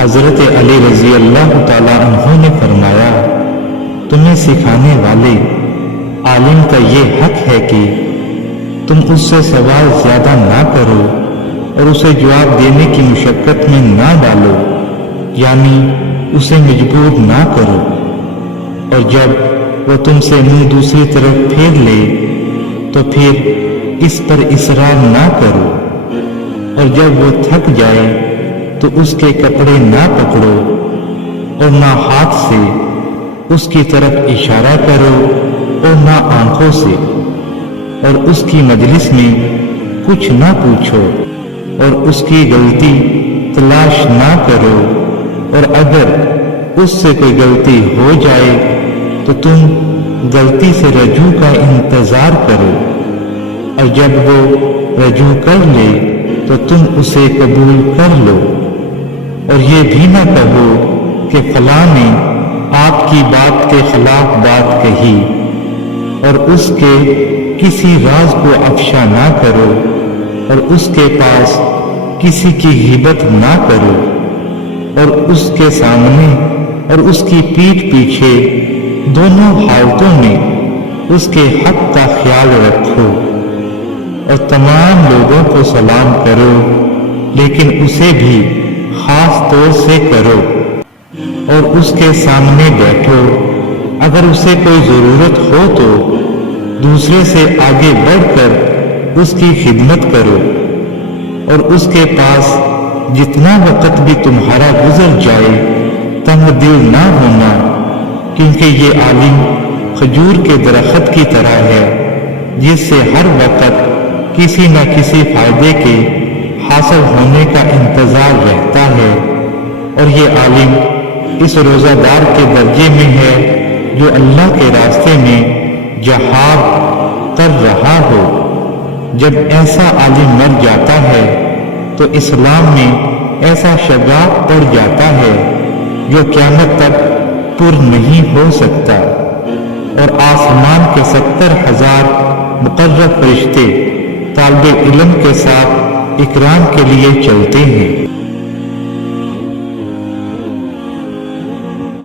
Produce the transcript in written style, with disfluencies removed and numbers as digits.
حضرت علی رضی اللہ تعالیٰ عنہ نے فرمایا، تمہیں سکھانے والے عالم کا یہ حق ہے کہ تم اس سے سوال زیادہ نہ کرو اور اسے جواب دینے کی مشقت میں نہ ڈالو، یعنی اسے مجبور نہ کرو، اور جب وہ تم سے منہ دوسری طرف پھیر لے تو پھر اس پر اصرار نہ کرو، اور جب وہ تھک جائے تو اس کے کپڑے نہ پکڑو اور نہ ہاتھ سے اس کی طرف اشارہ کرو اور نہ آنکھوں سے، اور اس کی مجلس میں کچھ نہ پوچھو اور اس کی غلطی تلاش نہ کرو، اور اگر اس سے کوئی غلطی ہو جائے تو تم غلطی سے رجوع کا انتظار کرو، اور جب وہ رجوع کر لے تو تم اسے قبول کر لو، اور یہ بھی نہ کہو کہ فلاں نے آپ کی بات کے خلاف بات کہی، اور اس کے کسی راز کو افشا نہ کرو، اور اس کے پاس کسی کی غیبت نہ کرو، اور اس کے سامنے اور اس کی پیٹھ پیچھے دونوں حالتوں میں اس کے حق کا خیال رکھو، اور تمام لوگوں کو سلام کرو، لیکن اسے بھی خاص طور سے کرو، اور اس کے سامنے بیٹھو، اگر اسے کوئی ضرورت ہو تو دوسرے سے آگے بڑھ کر اس کی خدمت کرو، اور اس کے پاس جتنا وقت بھی تمہارا گزر جائے تنگ دل نہ ہونا، کیونکہ یہ عالم کھجور کے درخت کی طرح ہے جس سے ہر وقت کسی نہ کسی فائدے کے حاصل ہونے کا انتظار رہتا ہے، اور یہ عالم اس روزہ دار کے درجے میں ہے جو اللہ کے راستے میں جہاد کر رہا ہو۔ جب ایسا عالم مر جاتا ہے تو اسلام میں ایسا شگاف پڑ جاتا ہے جو قیامت تک پر نہیں ہو سکتا، اور آسمان کے 70,000 مقرب فرشتے طالب علم کے ساتھ اکرام کے لیے چلتے ہیں۔